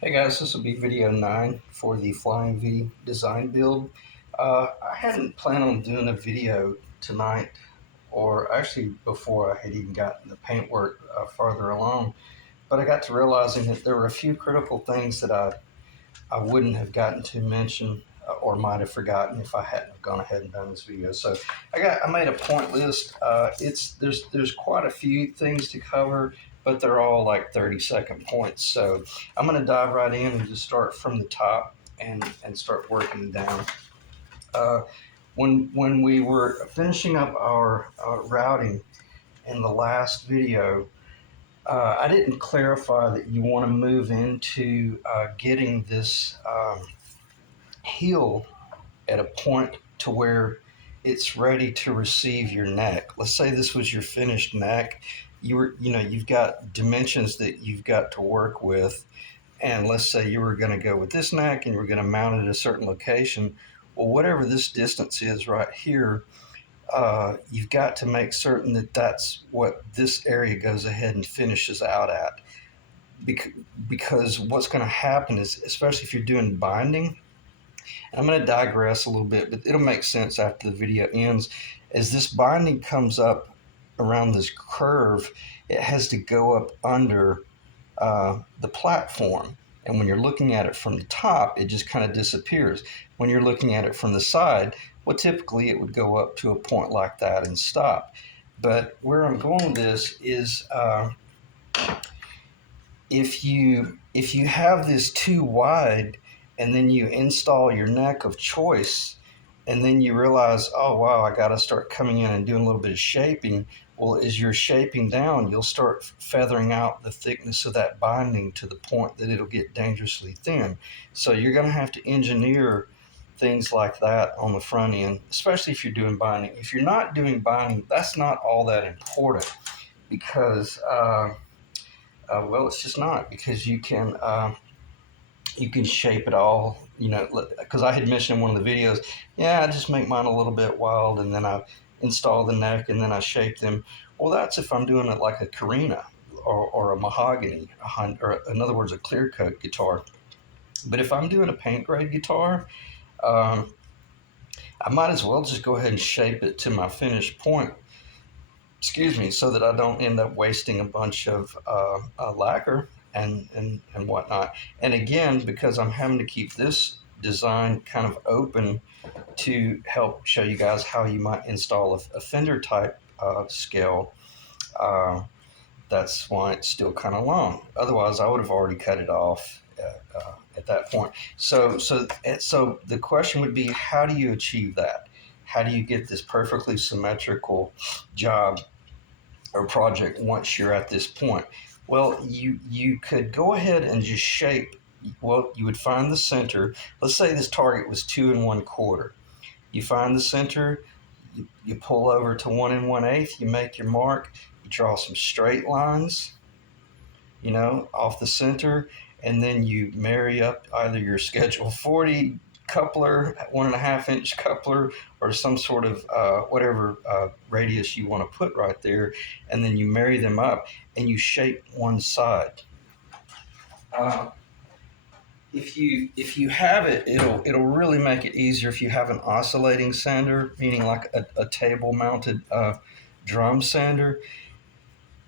Hey guys, this will be video 9 for the Flying V design build. I hadn't planned on doing a video tonight, or actually before I had even gotten the paintwork farther along, but I got to realizing that there were a few critical things that I wouldn't have gotten to mention or might have forgotten if I hadn't have gone ahead and done this video. So I made a point list. There's quite a few things to cover, but they're all like 30-second points. So I'm going to dive right in and just start from the top and start working down. Uh, when we were finishing up our routing in the last video, I didn't clarify that you want to move into getting this heel at a point to where it's ready to receive your neck. Let's say this was your finished neck. You've got dimensions that you've got to work with, and let's say you were going to go with this neck and you were going to mount it at a certain location. Well, whatever this distance is right here, you've got to make certain that that's what this area goes ahead and finishes out at. Because what's going to happen is, especially if you're doing binding, I'm going to digress a little bit, but it'll make sense after the video ends. As this binding comes up around this curve, it has to go up under the platform. And when you're looking at it from the top, it just kind of disappears. When you're looking at it from the side, well, typically it would go up to a point like that and stop. But where I'm going with this is if you have this too wide and then you install your neck of choice and then you realize, oh wow, I got to start coming in and doing a little bit of shaping. Well, as you're shaping down, you'll start feathering out the thickness of that binding to the point that it'll get dangerously thin. So you're going to have to engineer things like that on the front end, especially if you're doing binding. If you're not doing binding, that's not all that important because well, it's just not, because you can shape it all, because I had mentioned in one of the videos, yeah, I just make mine a little bit wild and then I install the neck and then I shape them. Well, that's if I'm doing it like a Carina or a mahogany, or in other words, a clear coat guitar. But if I'm doing a paint grade guitar, um, I might as well just go ahead and shape it to my finished point, excuse me, so that I don't end up wasting a bunch of lacquer and whatnot. And again, because I'm having to keep this design kind of open to help show you guys how you might install a fender type scale, uh, that's why it's still kind of long. Otherwise, I would have already cut it off at that point. So the question would be, how do you achieve that? How do you get this perfectly symmetrical job or project once you're at this point? Well, you could go ahead and just shape. Well, you would find the center. Let's say this target was 2 1/4. You find the center. You pull over to 1 1/8. You make your mark. You draw some straight lines, off the center, and then you marry up either your Schedule 40 coupler, 1.5 inch coupler, or some sort of whatever radius you want to put right there, and then you marry them up and you shape one side. Uh, if you have it, it'll really make it easier if you have an oscillating sander, meaning like a table mounted drum sander.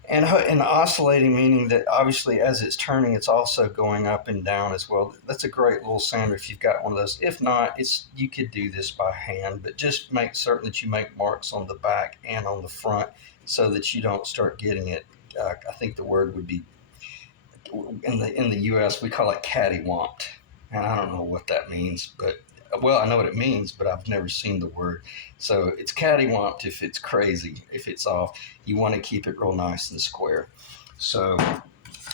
And oscillating, meaning that obviously as it's turning, it's also going up and down as well. That's a great little sander if you've got one of those. If not, you could do this by hand, but just make certain that you make marks on the back and on the front so that you don't start getting it. I think the word would be, in the U.S. we call it cattywamped, and I don't know what that means, but well, I know what it means, but I've never seen the word. So it's cattywamped if it's crazy, if it's off. You want to keep it real nice and square. So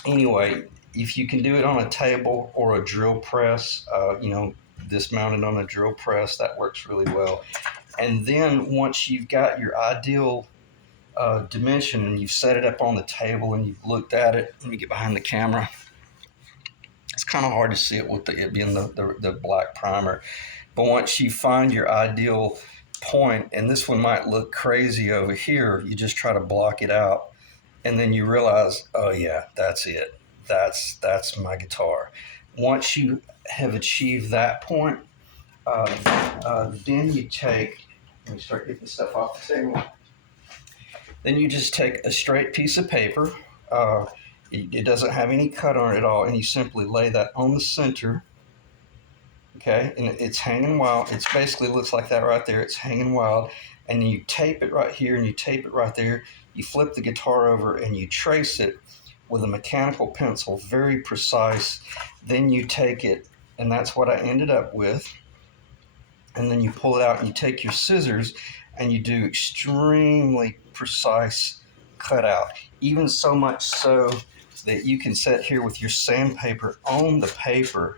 anyway, if you can do it on a table or a drill press, this mounted on a drill press, that works really well. And then once you've got your ideal dimension and you've set it up on the table and you've looked at it, let me get behind the camera. It's kind of hard to see it with it being the black primer. But once you find your ideal point, and this one might look crazy over here, you just try to block it out. And then you realize, oh yeah, that's it. That's my guitar. Once you have achieved that point, then you take, let me start getting stuff off the table. Then you just take a straight piece of paper. It doesn't have any cut on it at all, and you simply lay that on the center. Okay, and it's hanging wild. It basically looks like that right there. It's hanging wild, and you tape it right here, and you tape it right there. You flip the guitar over, and you trace it with a mechanical pencil, very precise. Then you take it, and that's what I ended up with. And then you pull it out, and you take your scissors, and you do extremely precise cutout. Even so much so that you can sit here with your sandpaper on the paper,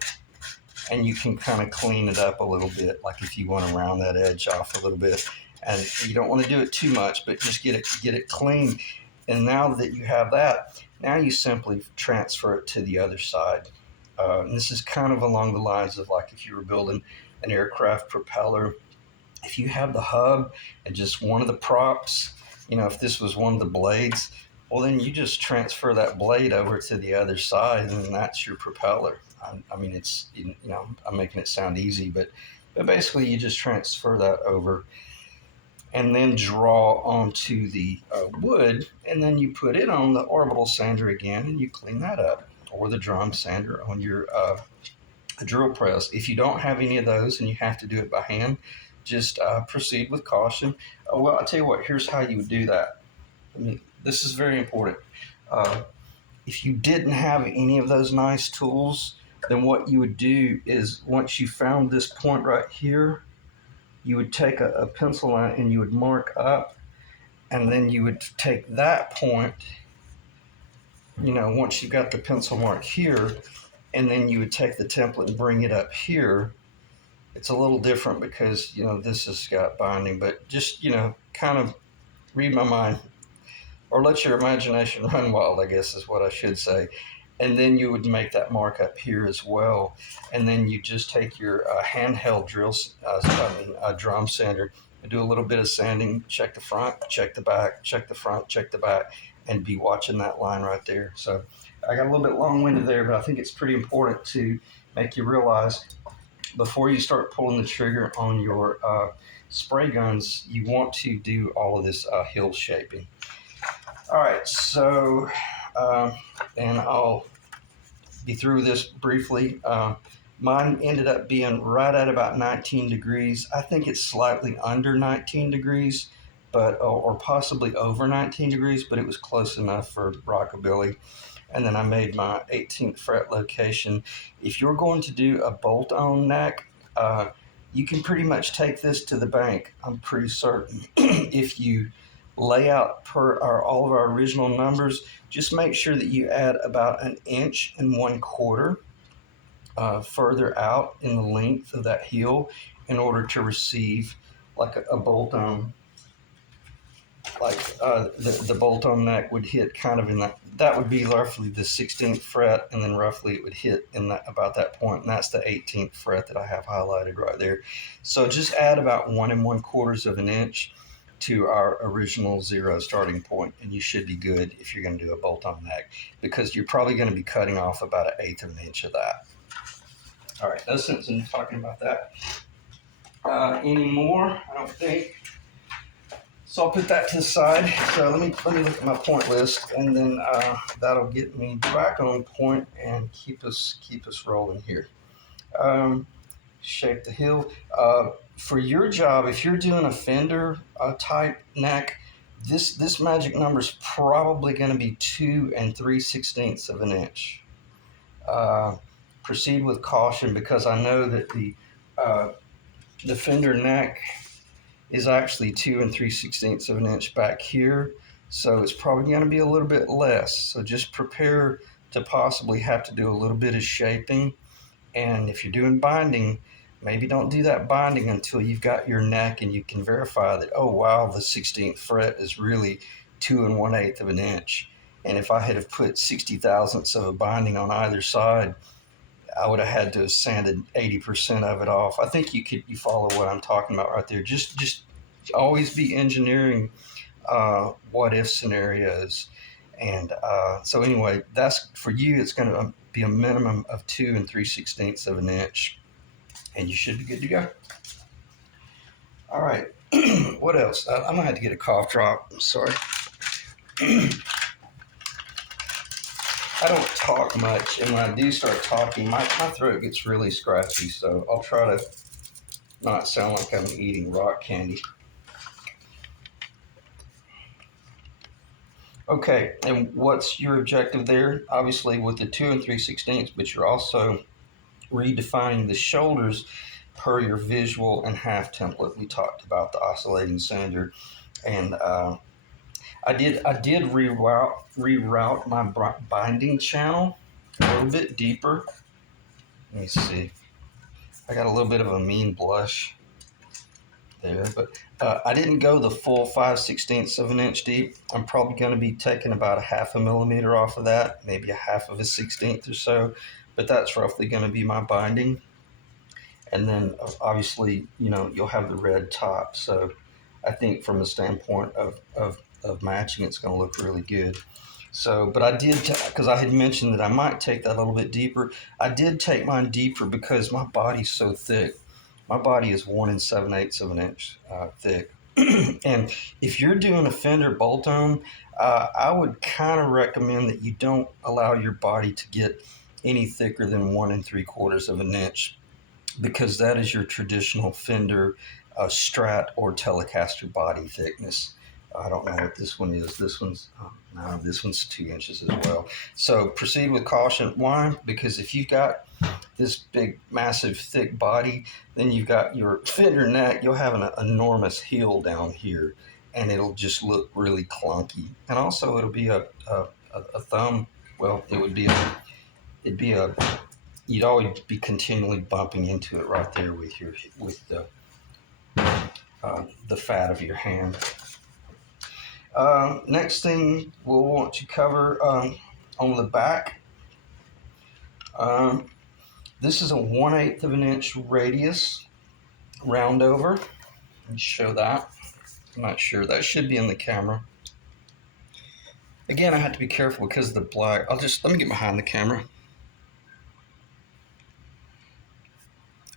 and you can kind of clean it up a little bit, like if you want to round that edge off a little bit. And you don't want to do it too much, but just get it clean. And now that you have that, now you simply transfer it to the other side. And this is kind of along the lines of like if you were building an aircraft propeller. If you have the hub and just one of the props, if this was one of the blades, well, then you just transfer that blade over to the other side, and that's your propeller. I mean, it's, I'm making it sound easy, but basically you just transfer that over and then draw onto the wood, and then you put it on the orbital sander again, and you clean that up, or the drum sander on your drill press. If you don't have any of those and you have to do it by hand, just proceed with caution. Well, I'll tell you what, here's how you would do that. This is very important. If you didn't have any of those nice tools, then what you would do is once you found this point right here, you would take a pencil line and you would mark up, and then you would take that point, once you got the pencil mark here, and then you would take the template and bring it up here. It's a little different because, this has got binding, but just, kind of read my mind, or let your imagination run wild, I guess is what I should say. And then you would make that mark up here as well. And then you just take your handheld drum sander, and do a little bit of sanding, check the front, check the back, check the front, check the back, and be watching that line right there. So I got a little bit long-winded there, but I think it's pretty important to make you realize before you start pulling the trigger on your spray guns, you want to do all of this hill shaping. All right, so, and I'll be through this briefly. Mine ended up being right at about 19 degrees. I think it's slightly under 19 degrees, or possibly over 19 degrees, but it was close enough for rockabilly. And then I made my 18th fret location. If you're going to do a bolt-on neck, you can pretty much take this to the bank, I'm pretty certain. If you lay out all of our original numbers, just make sure that you add about 1 1/4 inches further out in the length of that heel in order to receive like a bolt-on. Like the bolt-on neck would hit kind of in that would be roughly the 16th fret, and then roughly it would hit in about that point, and that's the 18th fret that I have highlighted right there. So just add about 1 1/4 inch to our original 0 starting point, and you should be good if you're going to do a bolt-on neck, because you're probably going to be cutting off about 1/8 inch of that. All right, no sense in talking about that anymore, I don't think. So I'll put that to the side. So let me look at my point list, and then that'll get me back on point and keep us rolling here. Shape the heel. For your job, if you're doing a fender type neck, this magic number is probably going to be 2 3/16 inch. Proceed with caution, because I know that the fender neck is actually 2 3/16 inch back here, so it's probably going to be a little bit less. So just prepare to possibly have to do a little bit of shaping. And if you're doing binding, maybe don't do that binding until you've got your neck and you can verify that, oh wow, the 16th fret is really 2 1/8 inch. And if I had have put 60 thousandths of a binding on either side, I would have had to have sanded 80% of it off. I think you follow what I'm talking about right there. Just always be engineering what if scenarios. And so anyway, that's for you. It's going to be a minimum of 2 3/16 of an inch, and you should be good to go. All right. What else? I'm gonna have to get a cough drop. I'm sorry. I don't talk much, and when I do start talking, my throat gets really scratchy. So I'll try to not sound like I'm eating rock candy. Okay, and what's your objective there? Obviously, with the 2 3/16, but you're also redefining the shoulders per your visual and half template. We talked about the oscillating sander, and I did reroute my binding channel a little bit deeper. Let me see. I got a little bit of a mean blush there, but I didn't go the full 5/16 of an inch deep. I'm probably going to be taking about a half a millimeter off of that, maybe a half of a 16th or so, but that's roughly going to be my binding. And then obviously, you'll have the red top. So I think from the standpoint of matching, it's going to look really good. So, but I did, because I had mentioned that I might take that a little bit deeper. I did take mine deeper because my body's so thick. My body is 1 7/8 of an inch thick. And if you're doing a fender bolt on, I would kind of recommend that you don't allow your body to get any thicker than 1 3/4 of an inch, because that is your traditional fender Strat or Telecaster body thickness. I don't know what this one is. This one's no, this one's 2 inches as well. So proceed with caution. Why? Because if you've got this big, massive, thick body, then you've got your fender neck. You'll have an enormous heel down here, and it'll just look really clunky. And also, it'll be a thumb. Well, it'd be a you'd always be continually bumping into it right there with the fat of your hand. Next thing we'll want to cover on the back. This is a 1/8 of an inch radius round over. Let me show that. I'm not sure. That should be in the camera. Again, I have to be careful because of the black. Let me get behind the camera.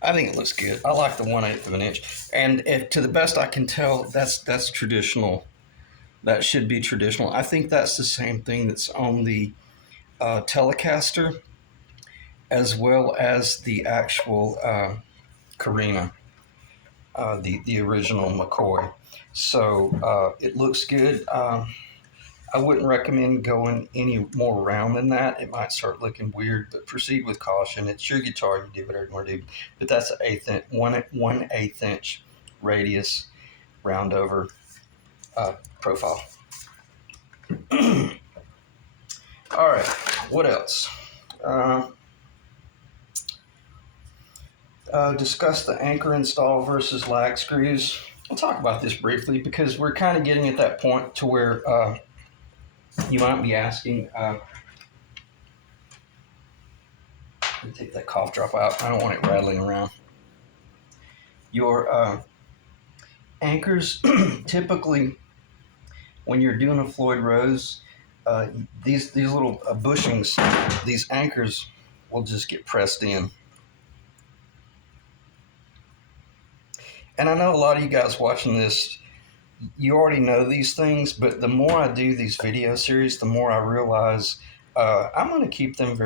I think it looks good. I like the 1/8 of an inch, and to the best I can tell, that's traditional. That should be traditional. I think that's the same thing that's on the Telecaster, as well as the actual Carina, the original McCoy. So it looks good. I wouldn't recommend going any more round than that. It might start looking weird, but proceed with caution. It's your guitar. You do whatever you want to do. But that's an 1/8 inch radius round over profile. All right, what else? Discuss the anchor install versus lag screws. I'll talk about this briefly because we're kind of getting at that point to where you might be asking. Let me take that cough drop out. I don't want it rattling around. Your anchors, typically, when you're doing a Floyd Rose, these little bushings, these anchors will just get pressed in. And I know a lot of you guys watching this, you already know these things, but the more I do these video series, the more I realize I'm going to keep them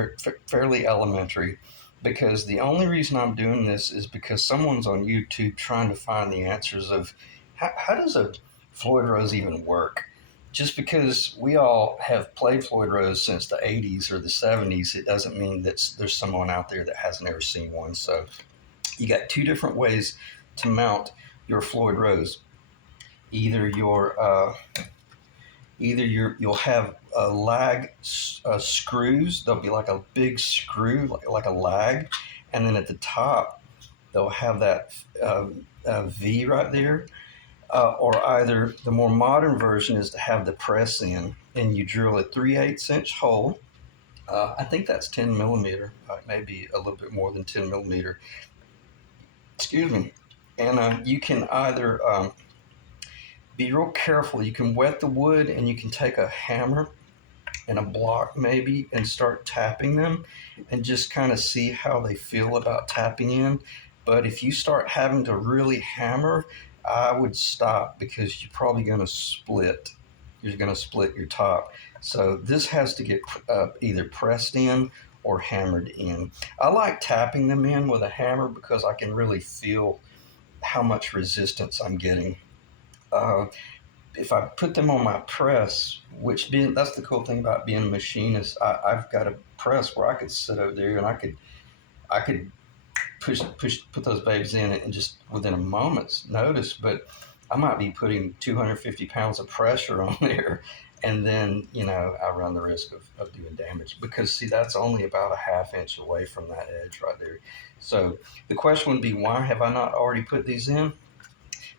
fairly elementary, because the only reason I'm doing this is because someone's on YouTube trying to find the answers of how does a Floyd Rose even work? Just because we all have played Floyd Rose since the 80s or the 70s, it doesn't mean that there's someone out there that hasn't ever seen one. So you got two different ways to mount your Floyd Rose. Either you'll have lag screws. There'll be like a big screw, like a lag, and then at the top they'll have that V right there. Or either the more modern version is to have the press in, and you drill a 3/8 inch hole. I think that's 10 millimeter, maybe a little bit more than 10 millimeter. Excuse me. And you can either be real careful. You can wet the wood, and you can take a hammer in a block maybe and start tapping them and just kind of see how they feel about tapping in. But if you start having to really hammer, I would stop because you're probably going to split. You're going to split your top. So this has to get either pressed in or hammered in. I like tapping them in with a hammer because I can really feel how much resistance I'm getting. Uh, if I put them on my press, that's the cool thing about being a machinist. I've got a press where I could sit over there and I could put those babies in it and just within a moment's notice. But I might be putting 250 pounds of pressure on there, and then I run the risk of doing damage because see that's only about a half inch away from that edge right there. So the question would be, why have I not already put these in?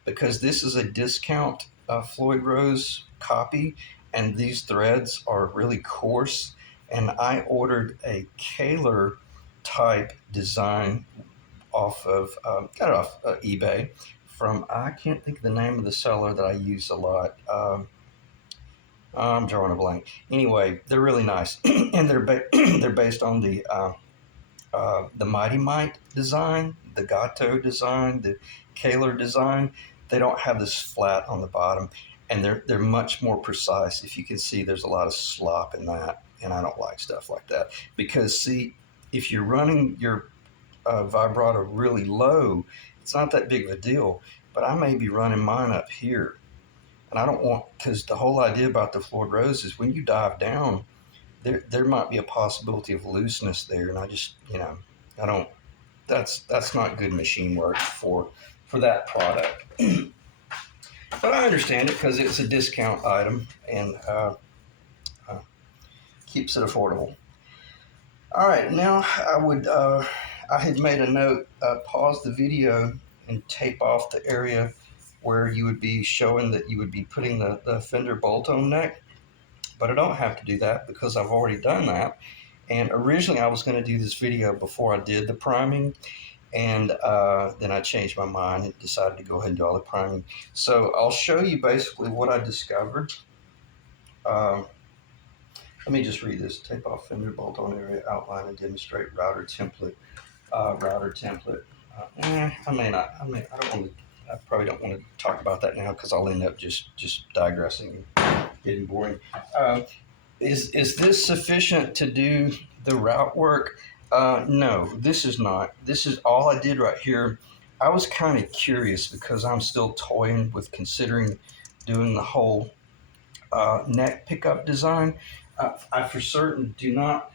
Because this is a discount Floyd Rose copy, and these threads are really coarse. And I ordered a Kaler type design got it off eBay from, I can't think of the name of the seller that I use a lot. I'm drawing a blank. Anyway, they're really nice, and they're based on the Mighty Might design, the Gato design, the Kaler design. They don't have this flat on the bottom, and they're much more precise. If you can see, there's a lot of slop in that, and I don't like stuff like that because see, if you're running your vibrato really low, it's not that big of a deal. But I may be running mine up here, and I don't want, because the whole idea about the Floyd Rose is when you dive down, there might be a possibility of looseness there, and I just I don't. That's not good machine work for that product. But I understand it because it's a discount item and uh, keeps it affordable. All right, now I had made a note, pause the video and tape off the area where you would be showing that you would be putting the fender bolt on neck, but I don't have to do that because I've already done that. And originally I was going to do this video before I did the priming, and then I changed my mind and decided to go ahead and do all the priming. So I'll show you basically what I discovered. Uh, Let me just read this. Tape off fender bolt on area, outline and demonstrate router template. Router template. I may not. I don't want to. I probably don't want to talk about that now because I'll end up just digressing, and getting boring. Uh, is this sufficient to do the route work? No, this is not. This is all I did right here. I was kind of curious because I'm still toying with considering doing the whole neck pickup design. I for certain do not.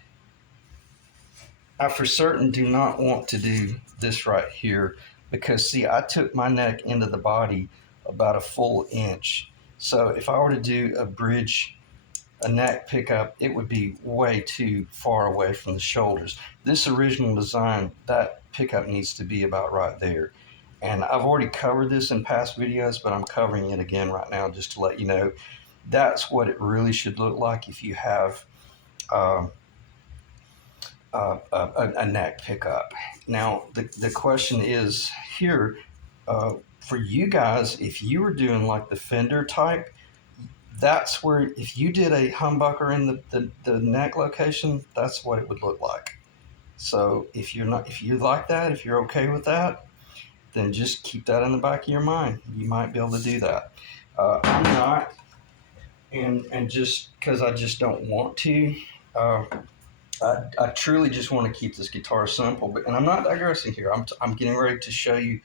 I for certain do not want to do this right here because see, I took my neck into the body about a full inch. So if I were to do a neck pickup, it would be way too far away from the shoulders. This original design, that pickup needs to be about right there. And I've already covered this in past videos, but I'm covering it again right now just to let you know that's what it really should look like if you have um, a neck pickup. Now, the question is here for you guys, if you were doing like the fender type, that's where if you did a humbucker in the neck location, that's what it would look like. So if you like that, if you're okay with that, then just keep that in the back of your mind. You might be able to do that. I'm not, and just because I just don't want to. Uh, I truly just want to keep this guitar simple, and I'm not digressing here. I'm getting ready to show you,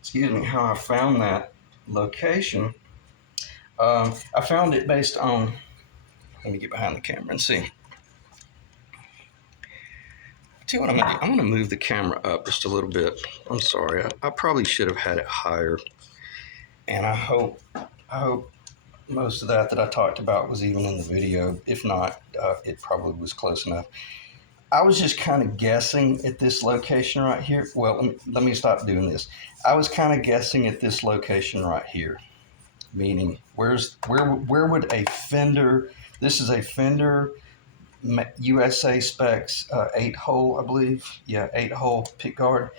excuse me, how I found that location. I found it based on, let me get behind the camera and see. Tell you what I'm going to do. I'm going to move the camera up just a little bit. I'm sorry. I probably should have had it higher. And I hope most of that I talked about was even in the video. If not, it probably was close enough. I was just kind of guessing at this location right here. Well, let me stop doing this. I was kind of guessing at this location right here. Meaning, where would a Fender? This is a Fender USA specs 8-hole, I believe. Yeah, 8-hole pickguard.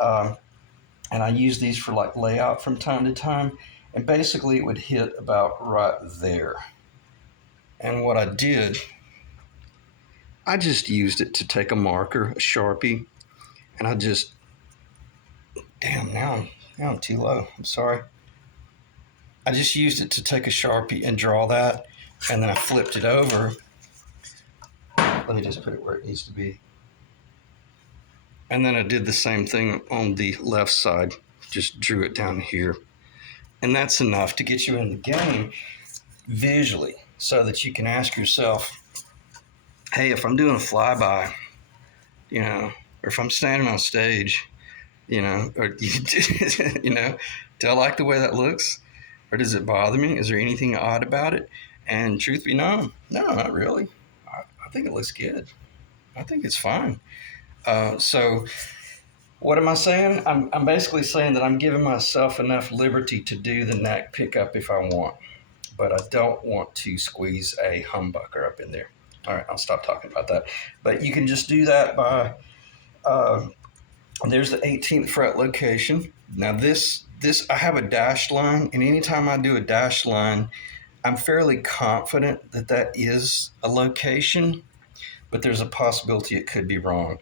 And I use these for like layout from time to time. And basically, it would hit about right there. And what I did, I just used it to take a marker, a Sharpie, and I just, damn, now I'm too low. I'm sorry. I just used it to take a Sharpie and draw that, and then I flipped it over. Let me just put it where it needs to be. And then I did the same thing on the left side, just drew it down here. And that's enough to get you in the game visually so that you can ask yourself, hey, if I'm doing a flyby, or if I'm standing on stage, or do I like the way that looks? Or does it bother me? Is there anything odd about it? And truth be known, no, not really. I think it looks good. I think it's fine. So what am I saying? I'm basically saying that I'm giving myself enough liberty to do the neck pickup if I want, but I don't want to squeeze a humbucker up in there. All right, I'll stop talking about that. But you can just do that by, there's the 18th fret location. Now this, I have a dashed line, and anytime I do a dashed line, I'm fairly confident that that is a location, but there's a possibility it could be wrong.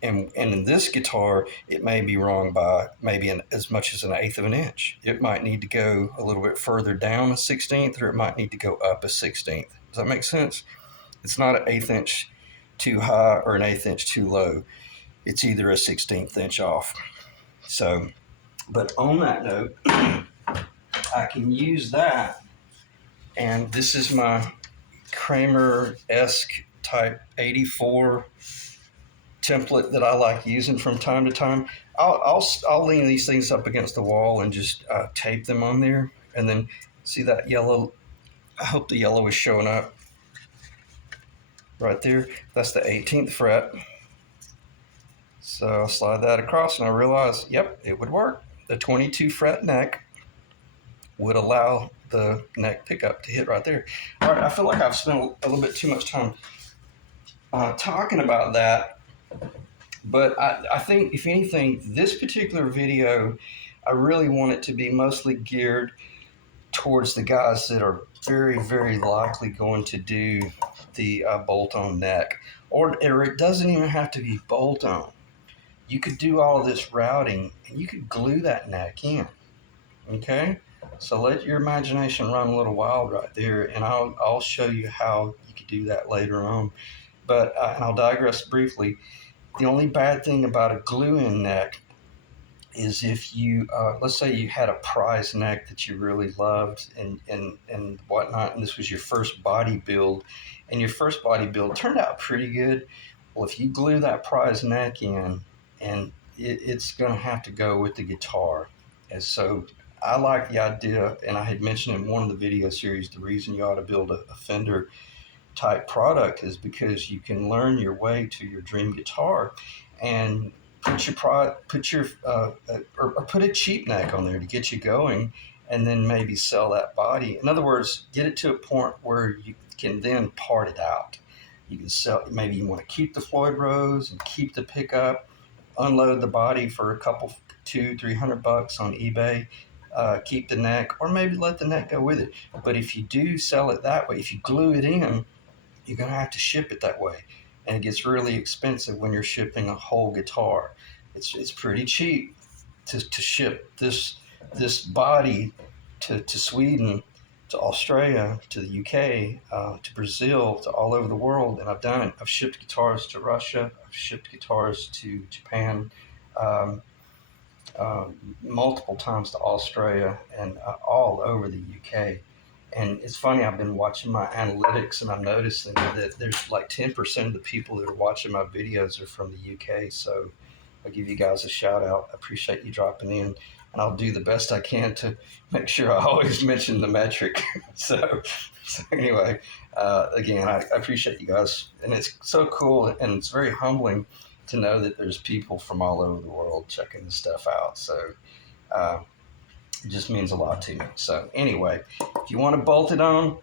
And in this guitar, it may be wrong by maybe as much as an eighth of an inch. It might need to go a little bit further down a 16th, or it might need to go up a 16th. Does that make sense? It's not an eighth inch too high or an eighth inch too low. It's either a 16th inch off. So, but on that note, I can use that. And this is my Kramer-esque type 84 template that I like using from time to time. I'll lean these things up against the wall and just tape them on there, and then see that yellow. I hope the yellow is showing up right there. That's the 18th fret. So I'll slide that across, and I realize, yep, it would work. The 22 fret neck would allow the neck pickup to hit right there. All right, I feel like I've spent a little bit too much time talking about that. But I think, if anything, this particular video, I really want it to be mostly geared towards the guys that are very, very likely going to do the bolt-on neck. Or it doesn't even have to be bolt-on. You could do all of this routing, and you could glue that neck in. Okay? So let your imagination run a little wild right there, and I'll show you how you could do that later on. But and I'll digress briefly. The only bad thing about a glue-in neck is if you, let's say you had a prize neck that you really loved and whatnot, and this was your first body build, and your first body build turned out pretty good. Well, if you glue that prize neck in, and it's going to have to go with the guitar. And so I like the idea, and I had mentioned in one of the video series, the reason you ought to build a Fender type product is because you can learn your way to your dream guitar and put a cheap neck on there to get you going, and then maybe sell that body. In other words, get it to a point where you can then part it out. You can sell, maybe you want to keep the Floyd Rose and keep the pickup, unload the body for a couple, $200-300 on eBay, keep the neck, or maybe let the neck go with it. But if you do sell it that way, if you glue it in, you're going to have to ship it that way. And it gets really expensive when you're shipping a whole guitar. It's pretty cheap to ship this body to Sweden, to Australia, to the UK, to Brazil, to all over the world. And I've done it. I've shipped guitars to Russia. I've shipped guitars to Japan, multiple times to Australia, and all over the UK. And it's funny, I've been watching my analytics, and I'm noticing that there's like 10% of the people that are watching my videos are from the UK. So I'll give you guys a shout out. I appreciate you dropping in, and I'll do the best I can to make sure I always mention the metric. so anyway, again, I appreciate you guys, and it's so cool, and it's very humbling to know that there's people from all over the world checking this stuff out. So it just means a lot to me. So anyway, if you want to bolt it on,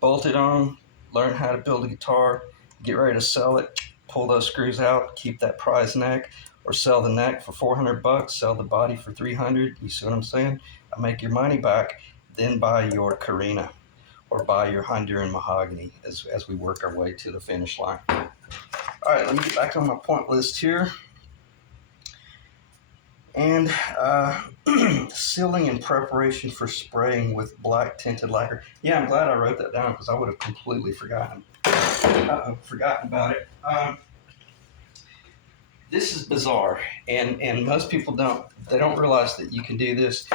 learn how to build a guitar, get ready to sell it, pull those screws out, keep that prize neck, or sell the neck for $400, sell the body for $300. You see what I'm saying? I make your money back, then buy your Carina or buy your Honduran mahogany as we work our way to the finish line. All right, let me get back on my point list here. And sealing in preparation for spraying with black tinted lacquer. Yeah, I'm glad I wrote that down because I would have completely forgotten about it. This is bizarre, and most people don't realize that you can do this.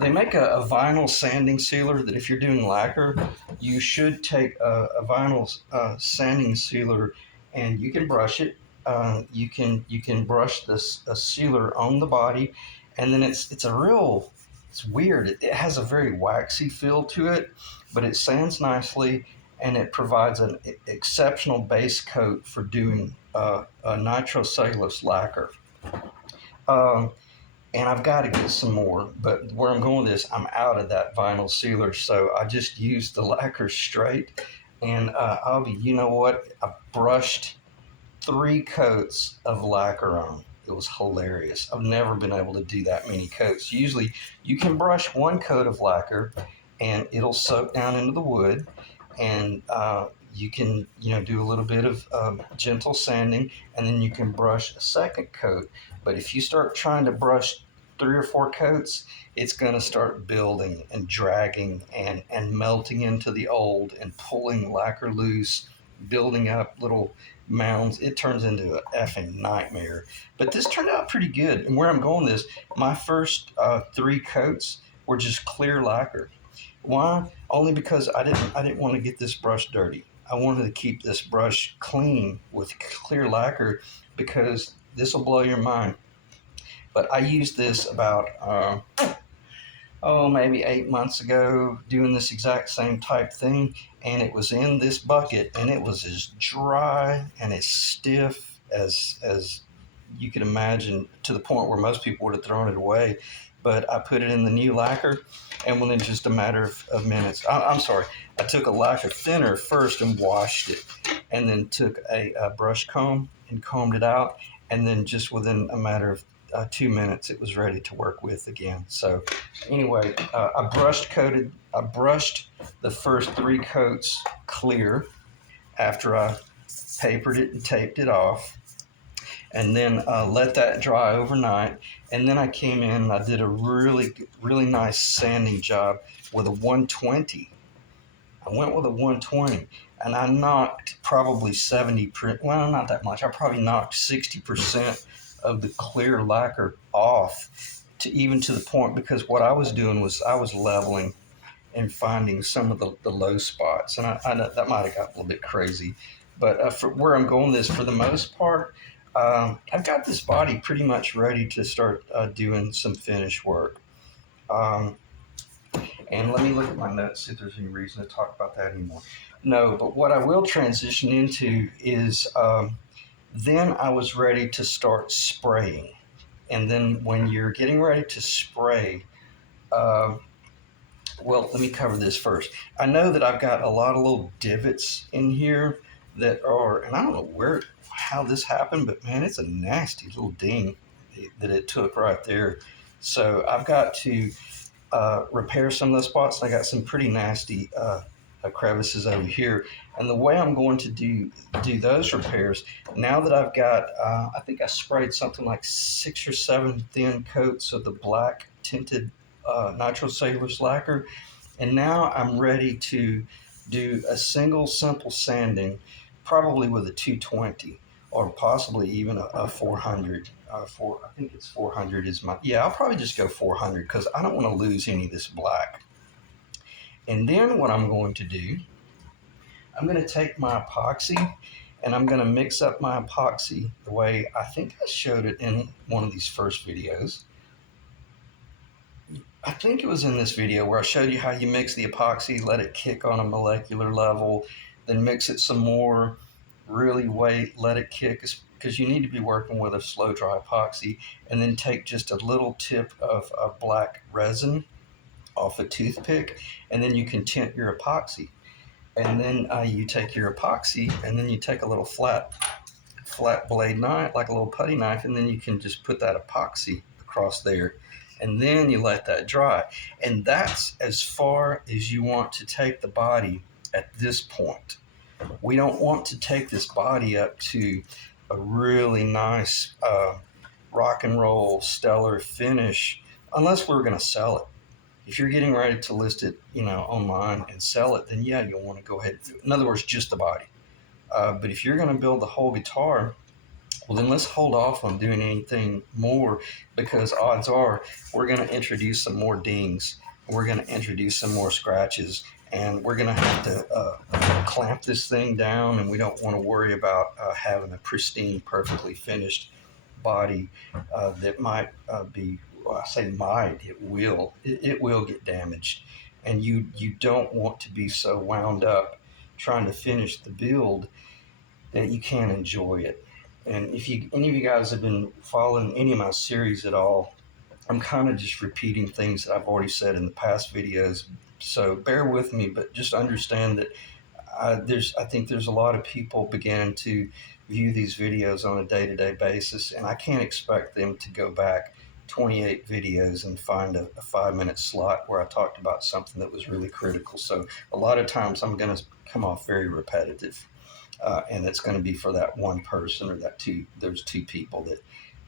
They make a vinyl sanding sealer that if you're doing lacquer, you should take a vinyl sanding sealer, and you can brush it. You can brush this a sealer on the body, and then it's weird. It has a very waxy feel to it, but it sands nicely, and it provides an exceptional base coat for doing a nitrocellulose lacquer. Um, and I've got to get some more, but where I'm going with this, I'm out of that vinyl sealer, so I just used the lacquer straight. And you know what? I brushed 3 coats of lacquer on. It was hilarious. I've never been able to do that many coats. Usually, you can brush 1 coat of lacquer, and it'll soak down into the wood, and you can do a little bit of gentle sanding, and then you can brush a 2nd coat. But if you start trying to brush 3 or 4 coats, it's going to start building and dragging and melting into the old and pulling lacquer loose, building up little mounds. It turns into an effing nightmare. But this turned out pretty good. And where I'm going is my first 3 coats were just clear lacquer. Why? Only because I didn't want to get this brush dirty. I wanted to keep this brush clean with clear lacquer because this will blow your mind. But I used this about maybe 8 months ago, doing this exact same type thing, and it was in this bucket, and it was as dry and as stiff as you could imagine, to the point where most people would have thrown it away. But I put it in the new lacquer, and within just a matter of minutes, I'm sorry, I took a lacquer thinner first and washed it, and then took a brush comb and combed it out, and then just within a matter of 2 minutes, it was ready to work with again. So anyway, I brushed the first 3 coats clear after I papered it and taped it off, and then let that dry overnight. And then I came in and I did a really nice sanding job with a 120. I went with a 120, and I knocked probably 70%, well, not that much. I probably knocked 60% of the clear lacquer off, to the point, because what I was doing was I was leveling and finding some of the low spots. And I know that might have got a little bit crazy, but for where I'm going this, for the most part, I've got this body pretty much ready to start doing some finish work. And let me look at my notes, see if there's any reason to talk about that anymore. No, but what I will transition into is then I was ready to start spraying. And then when you're getting ready to spray, well, let me cover this first. I know that I've got a lot of little divots in here that are, and I don't know how this happened, but man, it's a nasty little ding that it took right there. So I've got to repair some of those spots. I got some pretty nasty crevices over here, and the way I'm going to do those repairs, now that I've got, I think I sprayed something like 6 or 7 thin coats of the black tinted nitrocellulose lacquer, and now I'm ready to do a single simple sanding, probably with a 220 or possibly even a 400. I think it's 400 is I'll probably just go 400 because I don't want to lose any of this black. And then what I'm going to do, I'm going to take my epoxy and I'm going to mix up my epoxy the way I think I showed it in one of these first videos. I think it was in this video where I showed you how you mix the epoxy, let it kick on a molecular level, then mix it some more, really wait, let it kick, because you need to be working with a slow dry epoxy, and then take just a little tip of black resin off a toothpick, and then you can tint your epoxy. And then you take your epoxy, and then you take a little flat blade knife, like a little putty knife, and then you can just put that epoxy across there. and then you let that dry. And that's as far as you want to take the body at this point. We don't want to take this body up to a really nice rock and roll stellar finish unless we're going to sell it. If you're getting ready to list it, online and sell it, then yeah, you'll want to go ahead. In other words, just the body. But if you're going to build the whole guitar, well, then let's hold off on doing anything more, because odds are we're going to introduce some more dings. We're going to introduce some more scratches, and we're going to have to clamp this thing down, and we don't want to worry about having a pristine, perfectly finished body that might be, well, I say might, it will get damaged. And you don't want to be so wound up trying to finish the build that you can't enjoy it. And if any of you guys have been following any of my series at all, I'm kind of just repeating things that I've already said in the past videos. So bear with me, but just understand that I think there's a lot of people beginning to view these videos on a day-to-day basis, and I can't expect them to go back 28 videos and find a 5-minute slot where I talked about something that was really critical. So a lot of times I'm going to come off very repetitive. And it's going to be for that one person or those two people that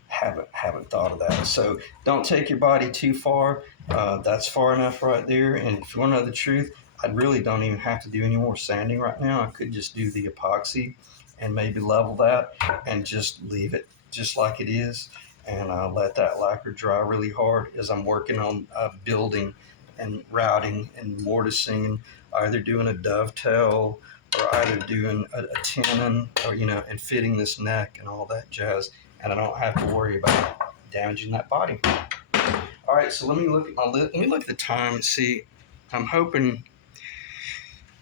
haven't thought of that. So don't take your body too far. That's far enough right there. And if you want to know the truth, I really don't even have to do any more sanding right now. I could just do the epoxy and maybe level that and just leave it just like it is, and let that lacquer dry really hard as I'm working on building and routing and mortising, and either doing a dovetail or either doing a tenon, or and fitting this neck and all that jazz, and I don't have to worry about damaging that body. All right, so let me look at the time and see. I'm hoping,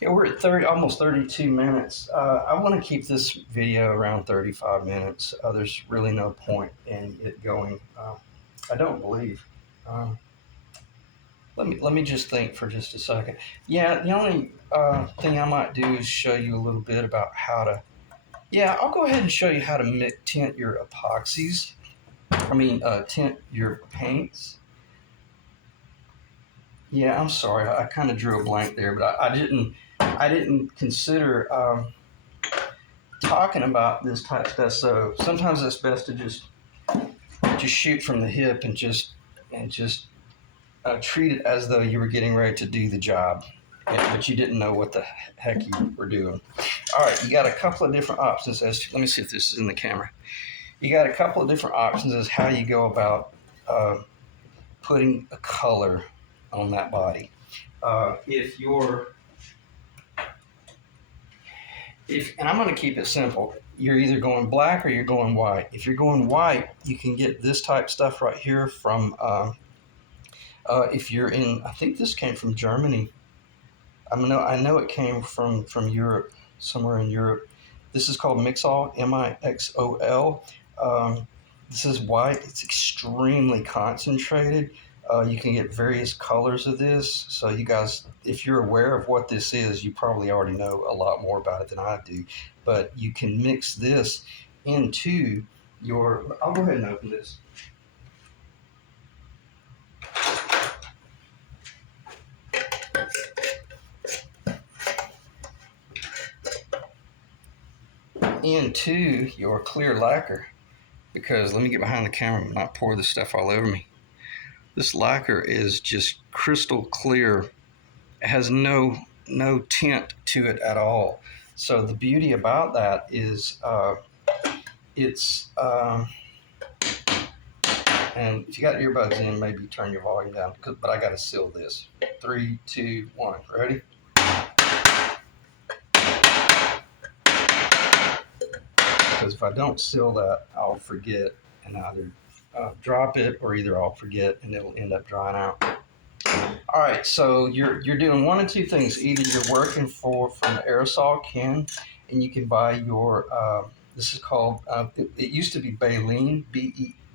yeah, we're at almost 32 minutes. I want to keep this video around 35 minutes. There's really no point in it going. I don't believe. Let me just think for just a second. Yeah, the only thing I might do is show you a little bit about how to. Yeah, I'll go ahead and show you how to tint your epoxies. Tint your paints. Yeah, I'm sorry, I kind of drew a blank there, but I didn't consider talking about this type of stuff. So sometimes it's best to just shoot from the hip and just treat it as though you were getting ready to do the job, but you didn't know what the heck you were doing. All right, you got a couple of different options let me see if this is in the camera. You got a couple of different options as how you go about putting a color on that body. And I'm going to keep it simple. You're either going black or you're going white. If you're going white, you can get this type stuff right here from, if you're in, I think this came from Germany. I know it came from Europe, somewhere in Europe. This is called Mixol, Mixol. This is white. It's extremely concentrated. You can get various colors of this. So you guys, if you're aware of what this is, you probably already know a lot more about it than I do. But you can mix this into your, I'll go ahead and open this. Into your clear lacquer, because let me get behind the camera and not pour this stuff all over me. This lacquer is just crystal clear. It has no tint to it at all. So the beauty about that is it's and if you got earbuds in, maybe turn your volume down, but I got to seal this. 3, 2, 1, ready? Because if I don't seal that, I'll forget and either drop it, or either I'll forget and it'll end up drying out. All right, so you're doing one of two things. Either you're working from the aerosol can, and you can buy your this is called it used to be Behlen,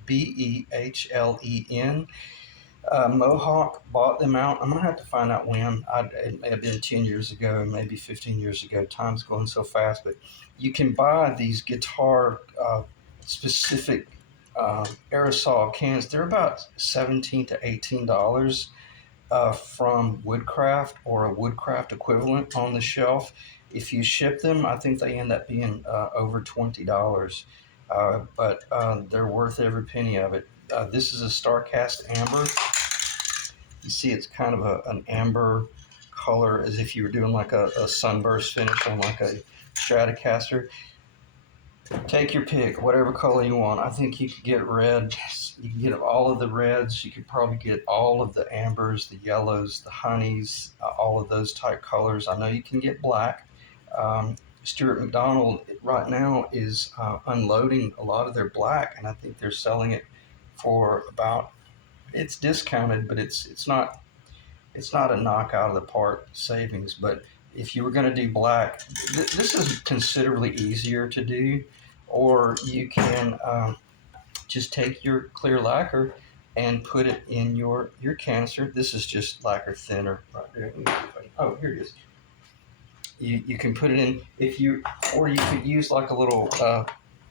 Behlen. Mohawk bought them out. I'm gonna have to find out when. It may have been 10 years ago, maybe 15 years ago. Time's going so fast, but you can buy these guitar specific aerosol cans. They're about $17 to $18 from Woodcraft or a Woodcraft equivalent on the shelf. If you ship them, I think they end up being over $20, but they're worth every penny of it. This is a Starcast Amber. You see, it's kind of an amber color, as if you were doing like a sunburst finish on like a Stratocaster. Take your pick, whatever color you want. I think you could get red. You can get all of the reds. You could probably get all of the ambers, the yellows, the honeys, all of those type colors. I know you can get black. Stuart McDonald right now is unloading a lot of their black, and I think they're selling it for about. It's discounted, but it's not a knock out of the park savings. But if you were going to do black, this is considerably easier to do. Or you can just take your clear lacquer and put it in your canister. This is just lacquer thinner right there. Oh, here it is. You can put it in or you could use like a little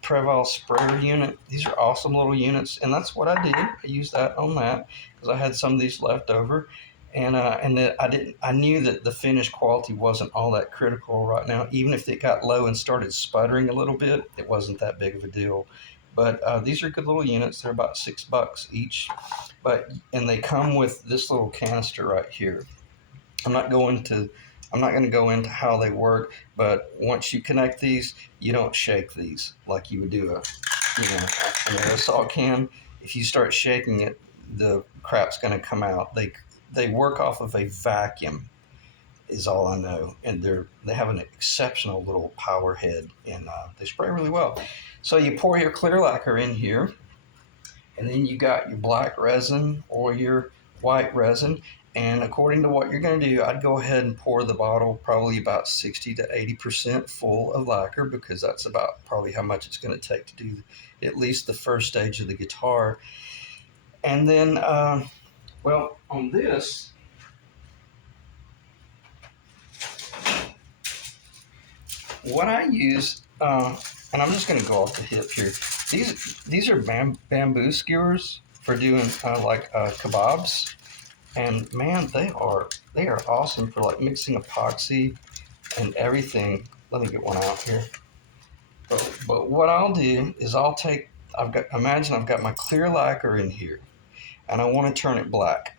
Preval sprayer unit. These are awesome little units, and that's what I did. I used that on that because I had some of these left over, and that I knew that the finish quality wasn't all that critical right now. Even if it got low and started sputtering a little bit, it wasn't that big of a deal. But these are good little units. They're about $6 each, and they come with this little canister right here. I'm not going to go into how they work, but once you connect these, you don't shake these like you would do an aerosol can. If you start shaking it, the crap's going to come out. They work off of a vacuum, is all I know, and they have an exceptional little power head, and they spray really well. So you pour your clear lacquer in here, and then you got your black resin or your white resin. And according to what you're going to do, I'd go ahead and pour the bottle probably about 60 to 80% full of lacquer, because that's about probably how much it's going to take to do at least the first stage of the guitar. And then, on this, what I use, and I'm just going to go off the hip here. These are bamboo skewers for doing kebabs. And man, they are awesome for like mixing epoxy and everything. Let me get one out here. But what I'll do is imagine I've got my clear lacquer in here, and I want to turn it black.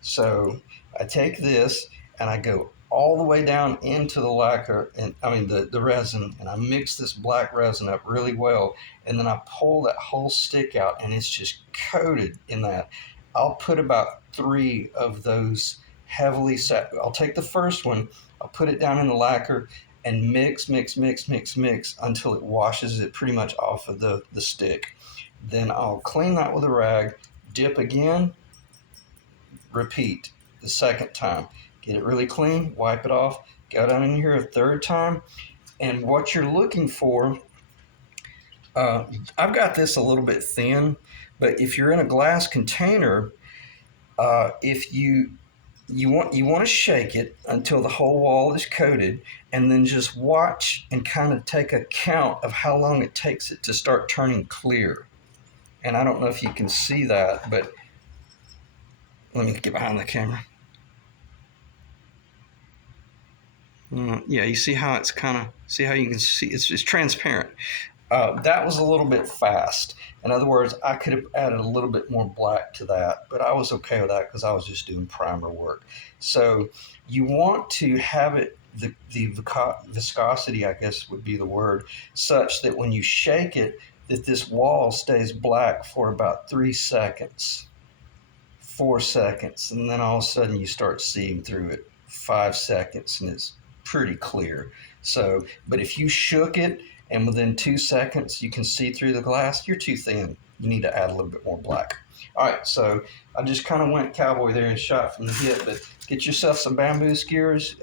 So I take this and I go all the way down into the lacquer, and the resin, and I mix this black resin up really well, and then I pull that whole stick out, and it's just coated in that. I'll put about 3 of those heavily set. I'll take the first one, I'll put it down in the lacquer, and mix until it washes it pretty much off of the stick. Then I'll clean that with a rag, dip again, repeat the second time. Get it really clean, wipe it off, go down in here a third time. And what you're looking for, I've got this a little bit thin, but if you're in a glass container, if you want to shake it until the whole wall is coated, and then just watch and kind of take a count of how long it takes it to start turning clear. And I don't know if you can see that, but let me get behind the camera. Yeah, you see how it's see how you can see it's transparent. That was a little bit fast. In other words, I could have added a little bit more black to that, but I was okay with that because I was just doing primer work. So you want to have it, the viscosity, I guess would be the word, such that when you shake it, that this wall stays black for about 3 seconds, 4 seconds, and then all of a sudden you start seeing through it. 5 seconds, and it's pretty clear. So, but if you shook it and within 2 seconds you can see through the glass, you're too thin. You need to add a little bit more black. All right, so I just kind of went cowboy there and shot from the hip, but get yourself some bamboo skewers.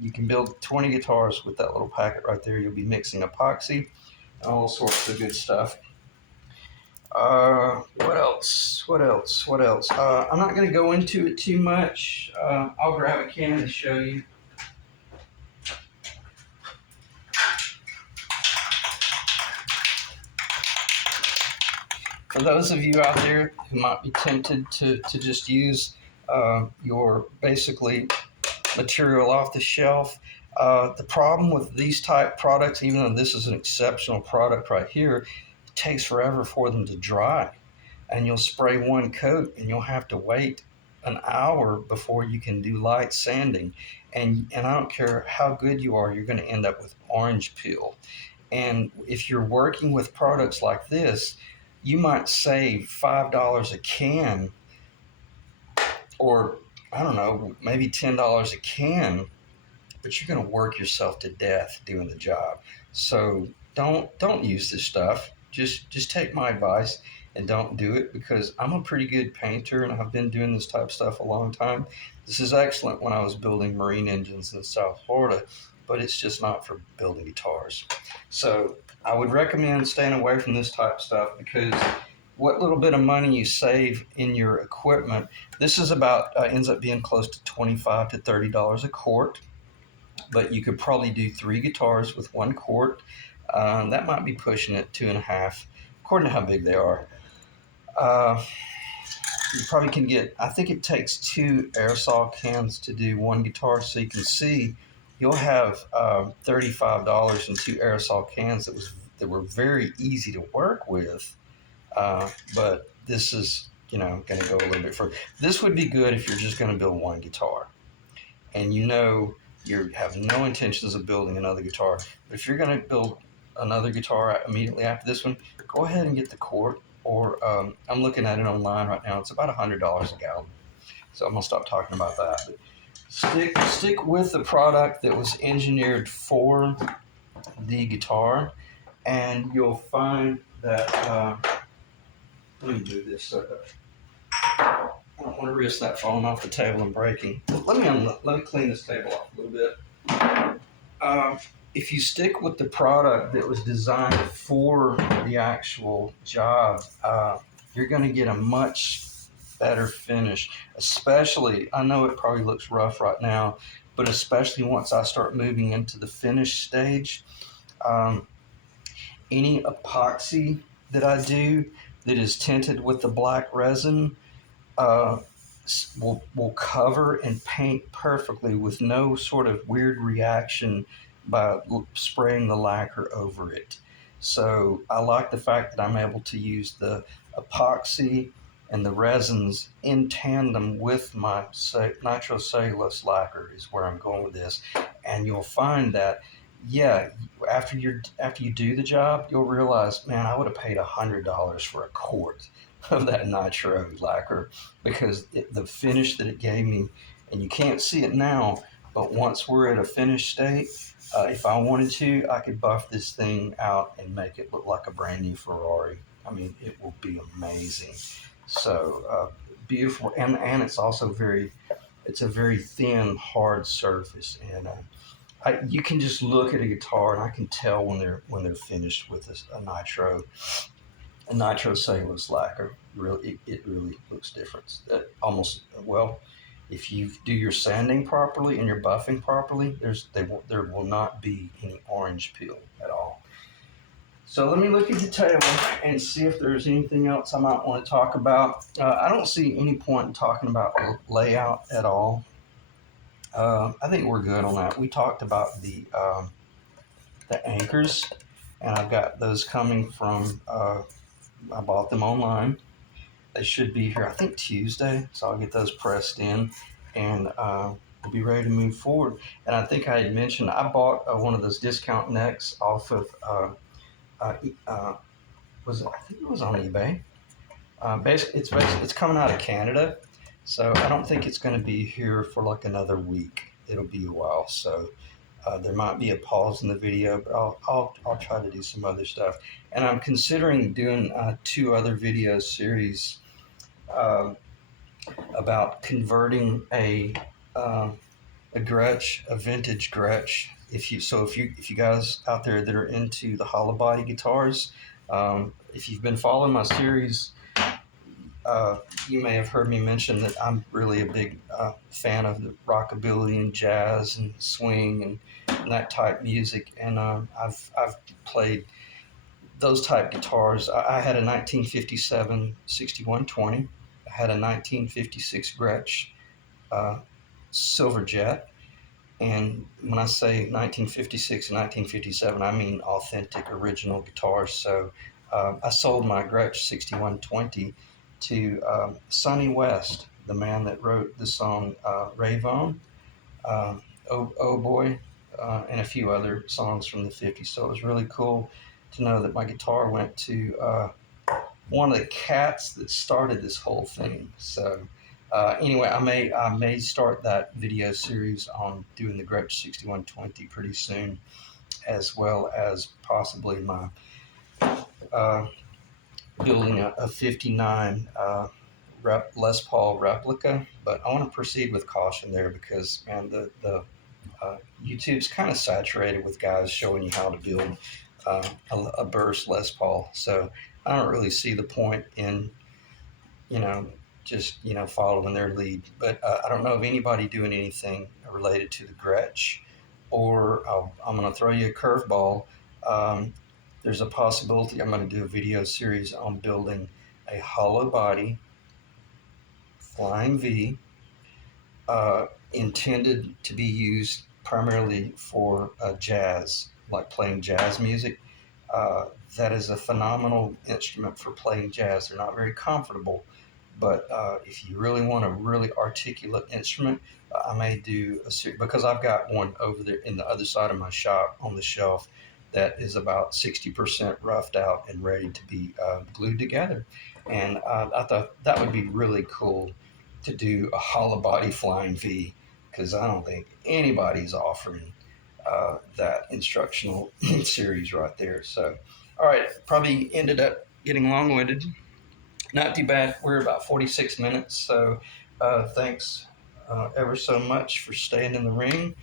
You can build 20 guitars with that little packet right there. You'll be mixing epoxy, all sorts of good stuff. What else? I'm not going to go into it too much. I'll grab a can to show you. for those of you out there who might be tempted to just use your basically material off the shelf, the problem with these type products, even though this is an exceptional product right here, it takes forever for them to dry. And you'll spray one coat and you'll have to wait an hour before you can do light sanding. And I don't care how good you are, you're going to end up with orange peel. And if you're working with products like this, you might save $5 a can, or I don't know, maybe $10 a can, but you're going to work yourself to death doing the job. So don't use this stuff. Just take my advice and don't do it, because I'm a pretty good painter and I've been doing this type of stuff a long time. This is excellent when I was building marine engines in South Florida, but it's just not for building guitars. So I would recommend staying away from this type of stuff, because what little bit of money you save in your equipment, this is about ends up being close to $25 to $30 a quart, but you could probably do 3 guitars with 1 quart. That might be pushing it 2.5, according to how big they are. You probably can get, I think it takes 2 aerosol cans to do 1 guitar, so you can see you'll have $35 in 2 aerosol cans that were very easy to work with. But this is, going to go a little bit further. This would be good if you're just going to build 1 guitar and you have no intentions of building another guitar. But if you're going to build another guitar immediately after this one, go ahead and get the quart. Or I'm looking at it online right now. It's about $100 a gallon. So I'm gonna stop talking about that. But stick with the product that was engineered for the guitar, and you'll find that. Let me do this. I don't want to risk that falling off the table and breaking. Let me clean this table off a little bit. If you stick with the product that was designed for the actual job, you're going to get a much better finish. Especially, I know it probably looks rough right now, but especially once I start moving into the finish stage, any epoxy that I do that is tinted with the black resin, uh, will cover and paint perfectly with no sort of weird reaction by spraying the lacquer over it. So I like the fact that I'm able to use the epoxy and the resins in tandem with my nitrocellulose lacquer is where I'm going with this. And you'll find that, yeah, after you do the job, you'll realize, man, I would have paid $100 for a quart of that nitro lacquer, because the finish that it gave me, and you can't see it now, but once we're at a finished state, if I wanted to, I could buff this thing out and make it look like a brand new Ferrari. I mean, it will be amazing. So beautiful, and it's also it's a very thin, hard surface, and you can just look at a guitar and I can tell when they're finished with a nitrocellulose lacquer. Really, it really looks different. Almost, well, if you do your sanding properly and your buffing properly, there will not be any orange peel at all. So let me look at the table and see if there's anything else I might want to talk about. I don't see any point in talking about layout at all. I think we're good on that. We talked about the anchors, and I've got those coming from. I bought them online. They should be here, I think, Tuesday, so I'll get those pressed in, and we'll be ready to move forward. And I think I had mentioned I bought one of those discount necks off of was it? I think it was on eBay. It's coming out of Canada, so I don't think it's going to be here for like another week. It'll be a while, so there might be a pause in the video, but I'll try to do some other stuff. And I'm considering doing 2 other video series about converting a Gretsch, a vintage Gretsch. If you guys out there that are into the hollow body guitars, if you've been following my series, you may have heard me mention that I'm really a big fan of the rockabilly and jazz and swing and that type music. And I've played those type guitars. I had a 1957 6120. I had a 1956 Gretsch Silver Jet. And when I say 1956 and 1957, I mean authentic, original guitars. So I sold my Gretsch 6120 to Sonny West, the man that wrote the song Rave On, oh Boy, and a few other songs from the 50s. So it was really cool to know that my guitar went to one of the cats that started this whole thing. So anyway, I may start that video series on doing the Gretsch 6120 pretty soon, as well as possibly my uh, building a 59 Les Paul replica. But I want to proceed with caution there because, man, the YouTube's kind of saturated with guys showing you how to build a burst Les Paul. So I don't really see the point in, you know, just, following their lead. But I don't know of anybody doing anything related to the Gretsch. Or I'm going to throw you a curveball. There's a possibility I'm going to do a video series on building a hollow body Flying V, intended to be used primarily for jazz, like playing jazz music. That is a phenomenal instrument for playing jazz. They're not very comfortable, but if you really want a really articulate instrument, I may do a series because I've got one over there in the other side of my shop on the shelf that is about 60% roughed out and ready to be glued together. And I thought that would be really cool to do a hollow body Flying V because I don't think anybody's offering that instructional series right there. So, all right, probably ended up getting long-winded. Not too bad. We're about 46 minutes. So, thanks ever so much for staying in the ring.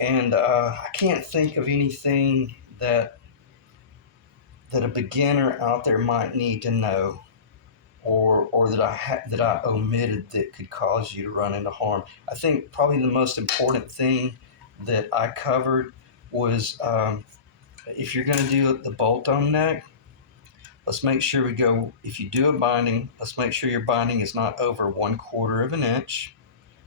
And I can't think of anything that a beginner out there might need to know, or that I omitted that could cause you to run into harm. I think probably the most important thing that I covered was if you're going to do the bolt-on neck, let's make sure we go. If you do a binding, let's make sure your binding is not over 1/4 of an inch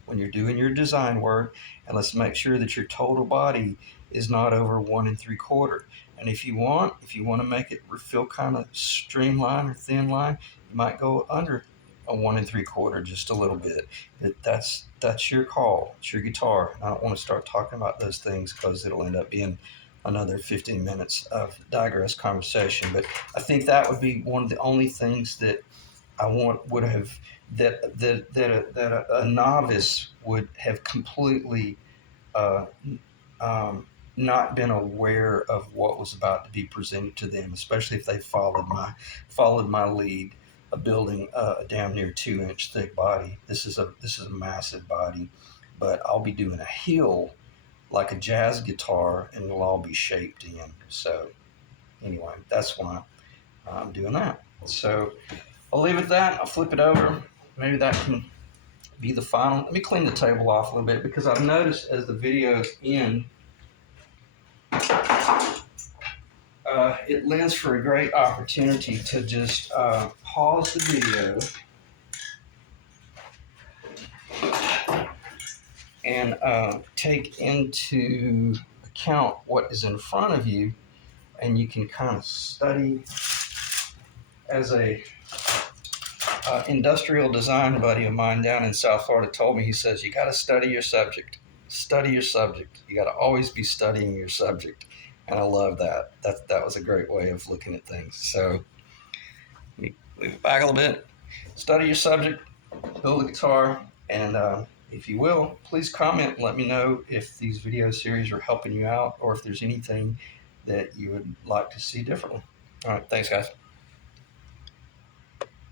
when you're doing your design work, and let's make sure that your total body is not over 1 3/4. And if you want to make it feel kind of streamlined or thin line, you might go under a 1 3/4 just a little bit. That's your call. It's your guitar. I don't want to start talking about those things because it'll end up being another 15 minutes of digress conversation. But I think that would be one of the only things that I would have that a novice would have completely uh, not been aware of what was about to be presented to them, especially if they followed my lead of building a damn near 2-inch thick body. This is a massive body, but I'll be doing a heel like a jazz guitar, and it'll all be shaped in. So anyway, that's why I'm doing that. So I'll leave it at that. I'll flip it over. Maybe that can be the final. Let me clean the table off a little bit because I've noticed as the videos end, it lends for a great opportunity to just pause the video and take into account what is in front of you, and you can kind of study as a industrial design buddy of mine down in South Florida told me. He says, you got to study your subject. Study your subject. You got to always be studying your subject. And I love that. That was a great way of looking at things. So move it back a little bit. Study your subject. Build a guitar. And if you will, please comment and let me know if these video series are helping you out or if there's anything that you would like to see differently. All right. Thanks, guys.